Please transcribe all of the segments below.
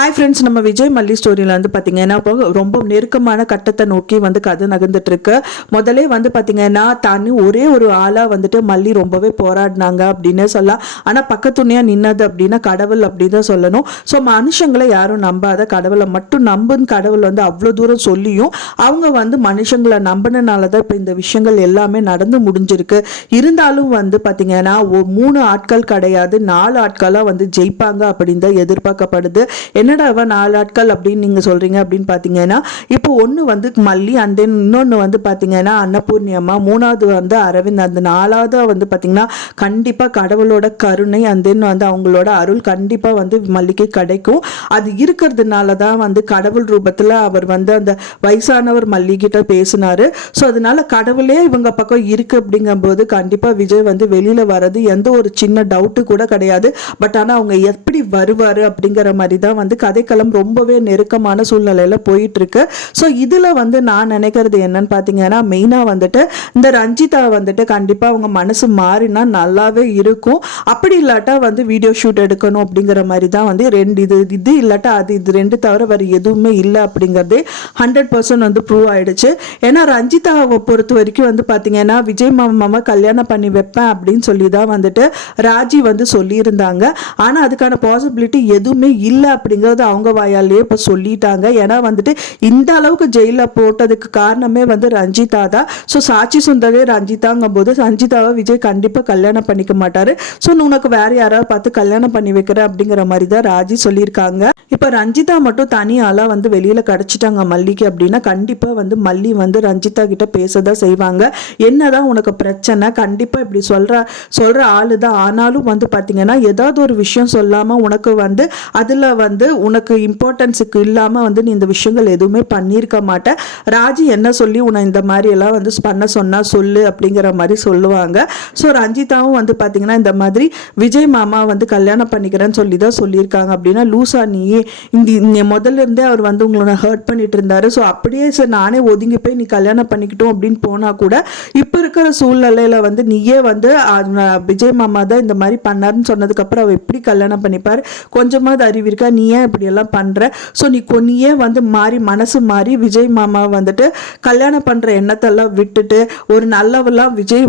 Hi friends, நம்ம விஜய் மல்லி ஸ்டோரியில் வந்து பார்த்தீங்கன்னா இப்போ ரொம்ப நெருக்கமான கட்டத்தை நோக்கி வந்து கதை நகர்ந்துட்டு இருக்கு. முதலே வந்து பார்த்தீங்கன்னா தானே ஒரே ஒரு ஆளாக வந்துட்டு மல்லி ரொம்பவே போராடினாங்க அப்படின்னு சொல்லலாம். ஆனால் பக்கத்துணையாக நின்னது அப்படின்னா கடவுள் அப்படி தான் சொல்லணும். ஸோ மனுஷங்களை யாரும் நம்பாத, கடவுளை மட்டும் நம்புன்னு கடவுள் வந்து அவ்வளோ தூரம் சொல்லியும் அவங்க வந்து மனுஷங்களை நம்பினால தான் இப்போ இந்த விஷயங்கள் எல்லாமே நடந்து முடிஞ்சிருக்கு. இருந்தாலும் வந்து பார்த்தீங்கன்னா 3 ஆட்கள் கிடையாது, 4 ஆட்களாக வந்து ஜெயிப்பாங்க அப்படின்னு தான் எதிர்பார்க்கப்படுது. என்னடா 4 ஆட்கள் அப்படின்னு நீங்க சொல்றீங்க அப்படின்னு பாத்தீங்கன்னா, இப்போ ஒண்ணு வந்து மல்லி அண்ட் தென் இன்னொன்னு வந்து பாத்தீங்கன்னா அன்னபூர்ணி அம்மா, 3வது வந்து அரவிந்த், அந்த 4வது வந்து பாத்தீங்கன்னா கண்டிப்பா கடவுளோட கருணை அண்ட் தென் வந்து அவங்களோட அருள் கண்டிப்பா வந்து மல்லிக்கு கிடைக்கும். அது இருக்கிறதுனால தான் வந்து கடவுள் ரூபத்துல அவர் வந்து அந்த வயசானவர் மல்லி கிட்ட பேசினாரு. ஸோ அதனால கடவுளே இவங்க பக்கம் இருக்கு அப்படிங்கும் போது கண்டிப்பா விஜய் வந்து வெளியில வர்றது எந்த ஒரு சின்ன டவுட்டு கூட கிடையாது. பட் ஆனா அவங்க எப்படி வருவாரு அப்படிங்கிற மாதிரி தான் வந்து கதைக்களம் ரொம்பவே நெருக்கமான சூழ்நிலையில போயிட்டு இருக்கு. ஸோ இதுல வந்து நான் நினைக்கிறது என்னன்னு பாத்தீங்கன்னா, மெயினா வந்துட்டு இந்த ரஞ்சிதா வந்துட்டு கண்டிப்பா அவங்க மனசு மாறினா நல்லாவே இருக்கும். அப்படி இல்லாட்டா வந்து வீடியோ ஷூட் எடுக்கணும் அப்படிங்கிற மாதிரி தான் வந்து இது இல்லாட்டா அது, இது 2 தவிர வேற எதுவுமே இல்லை அப்படிங்கிறதே 100% வந்து ப்ரூவ் ஆயிடுச்சு. ஏன்னா ரஞ்சிதாவை பொறுத்த வரைக்கும் வந்து பாத்தீங்கன்னா விஜய் மாமாவை கல்யாணம் பண்ணி வைப்பேன் அப்படின்னு சொல்லி தான் வந்துட்டு ராஜி வந்து சொல்லியிருந்தாங்க. ஆனா அதுக்கான பாசிபிலிட்டி எதுவுமே இல்லை அப்படிங்கிறது அவங்க வாயாலேயே இப்போ சொல்லிட்டாங்க. ஏன்னா வந்துட்டு இந்த அளவுக்கு ஜெயிலில் போட்டதுக்கு காரணமே வந்து ரஞ்சிதா தான். ஸோ சாட்சி சுந்தரே ரஞ்சிதாங்கும் போது ரஞ்சிதாவை விஜய் கண்டிப்பாக கல்யாணம் பண்ணிக்க மாட்டாரு. ஸோ உனக்கு வேற யாராவது பார்த்து கல்யாணம் பண்ணி வைக்கிற அப்படிங்கிற மாதிரி தான் ராஜி சொல்லியிருக்காங்க. இப்போ ரஞ்சிதா மட்டும் தனி ஆளா வந்து வெளியில கிடைச்சிட்டாங்க மல்லிக்கு அப்படின்னா கண்டிப்பா வந்து மல்லி வந்து ரஞ்சிதா கிட்ட பேசதான் செய்வாங்க. என்னதான் உனக்கு பிரச்சனை, கண்டிப்பா இப்படி சொல்ற ஆளு தான். ஆனாலும் வந்து பாத்தீங்கன்னா ஏதாவது ஒரு விஷயம் சொல்லாம உனக்கு வந்து அதுல வந்து உனக்கு இம்பார்ட்டன்ஸுக்கு இல்லாம வந்து நீ இந்த விஷயங்கள் எதுவுமே பண்ணியிருக்க மாட்டேன். ராஜி என்ன சொல்லி உன்னை இந்த மாதிரி எல்லாம் வந்து பண்ண சொன்னா சொல்லு அப்படிங்கிற மாதிரி சொல்லுவாங்க. ஸோ ரஞ்சிதாவும் வந்து பாத்தீங்கன்னா இந்த மாதிரி விஜய் மாமா வந்து கல்யாணம் பண்ணிக்கிறேன்னு சொல்லி தான் சொல்லியிருக்காங்க அப்படின்னா லூசா நீயே, இந்த முதல்ல இருந்தே அவர் வந்து உங்களை ஹர்ட் பண்ணிட்டு இருந்தாரு. ஸோ அப்படியே சார் நானே ஒதுங்கி போய் நீ கல்யாணம் பண்ணிக்கிட்டோம் அப்படின்னு போனா கூட இப்ப இருக்கிற சூழ்நிலையில வந்து நீயே வந்து விஜய் மாமா தான் இந்த மாதிரி பண்ணாருன்னு சொன்னதுக்கு அப்புறம் அவர் எப்படி கல்யாணம் பண்ணிப்பாரு? கொஞ்சமாவது அறிவு இருக்கா? நீ ஏன் இப்படி எல்லாம் பண்ற? ஸோ நீயே வந்து மனசு மாறி விஜய் மாமா வந்துட்டு கல்யாணம் பண்ற எண்ணத்தெல்லாம் விட்டுட்டு ஒரு நல்லவெல்லாம் விஜய்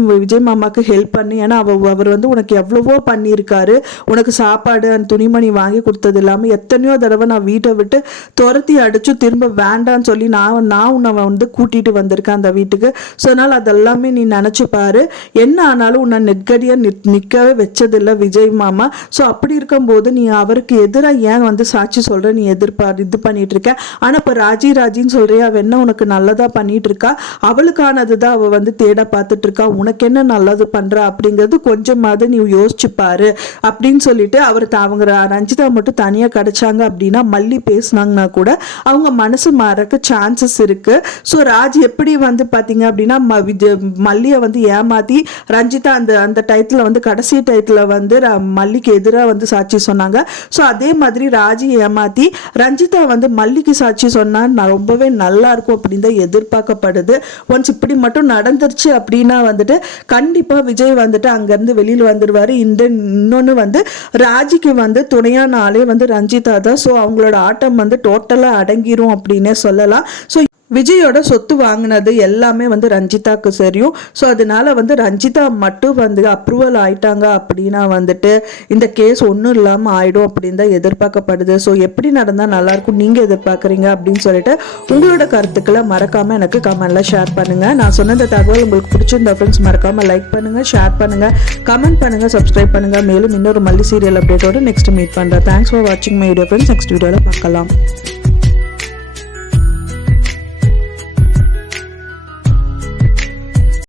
மாமாக்கு ஹெல்ப் பண்ணி, ஏன்னா அவர் வந்து உனக்கு எவ்வளவோ பண்ணியிருக்காரு. உனக்கு சாப்பாடு துணிமணி வாங்கி கொடுத்தது இல்லாமல் எத்தனையோ தடவை நான் வீட்டை விட்டு துரத்தி அடிச்சு திரும்ப வேண்டான்னு சொல்லி நான் உன்னை வந்து கூட்டிட்டு வந்திருக்கேன் அந்த வீட்டுக்கு. ஸோ அதனால அதெல்லாமே நீ நினைச்சு பாரு. என்ன ஆனாலும் உன்னை நெட்கடியா நிற்கவே வச்சதில்லை விஜய் மாமா. ஸோ அப்படி இருக்கும்போது நீ அவருக்கு எதிராக ஏன் வந்து சாட்சி சொல்ற, நீ இது பண்ணிட்டு இருக்க. ஆனா இப்ப ராஜின்னு சொல்றியா, அவ என்ன உனக்கு நல்லதா பண்ணிட்டு இருக்கா? அவளுக்கானதுதான் அவ வந்து தேட பார்த்துட்டு இருக்கா. உனக்கு என்ன நல்லது பண்ற அப்படிங்கிறது கொஞ்சமாவது நீ யோசிச்சு பாரு அப்படின்னு சொல்லிட்டு அவங்க ரஞ்சிதா மட்டும் தனியா கிடைச்சாங்க அப்படின்னா மல்லி பேசினாங்கன்னா கூட அவங்க மனசு மாறக்கு சான்சஸ் இருக்கு. ஸோ ராஜ் எப்படி வந்து பாத்தீங்க அப்படின்னா மல்லியை வந்து ஏமாத்தி ரஞ்சிதா அந்த டயத்துல வந்து கடைசி டயத்துல வந்து மல்லிக்கு எதிராக வந்து சாட்சி சொன்னாங்க. ஸோ அதே மாதிரி ராஜி ஏமாத்தி ரஞ்சிதா வந்து மல்லிக்கு சாட்சி சொன்னா ரொம்பவே நல்லா இருக்கும் அப்படின்னு தான் எதிர்பார்க்கப்படுது. ஒன்ஸ் இப்படி மட்டும் நடந்துருச்சு அப்படின்னா வந்துட்டு கண்டிப்பா விஜய் வந்துட்டு அங்கிருந்து வெளியில் வந்துடுவாரு. இன்னொன்னு வந்து ராஜிக்கு வந்து துணையான ஆளே வந்து ரஞ்சிதா தான். ஸோ அவங்களோட ஆட்டம் வந்து டோட்டலா அடங்கிரும் அப்படின்னே சொல்லலாம். ஸோ விஜயோட சொத்து வாங்கினது எல்லாமே வந்து ரஞ்சிதாக்கு சரியும். ஸோ அதனால வந்து ரஞ்சிதா மட்டும் வந்து அப்ரூவல் ஆயிட்டாங்க அப்படின்னா வந்துட்டு இந்த கேஸ் ஒன்றும் இல்லாமல் ஆயிடும் அப்படின்னு தான் எதிர்பார்க்கப்படுது. ஸோ எப்படி நடந்தால் நல்லாயிருக்கும் நீங்கள் எதிர்பார்க்குறீங்க அப்படின்னு சொல்லிட்டு உங்களோட கருத்துக்களை மறக்காமல் எனக்கு கமெண்ட்ல ஷேர் பண்ணுங்கள். நான் சொன்ன இந்த தகவல் உங்களுக்கு பிடிச்சிருந்த ஃப்ரெண்ட்ஸ் மறக்காமல் லைக் பண்ணுங்கள், ஷேர் பண்ணுங்கள், கமெண்ட் பண்ணுங்கள், சப்ஸ்கிரைப் பண்ணுங்கள். மேலும் இன்னொரு மல்லி சீரியல் அப்டேட்டோட நெக்ஸ்ட் மீட் பண்ணுறேன். தேங்க்ஸ் ஃபார் வாட்சிங் மை வீடியோ ஃப்ரெண்ட்ஸ். நெக்ஸ்ட் வீடியோவில் பார்க்கலாம்.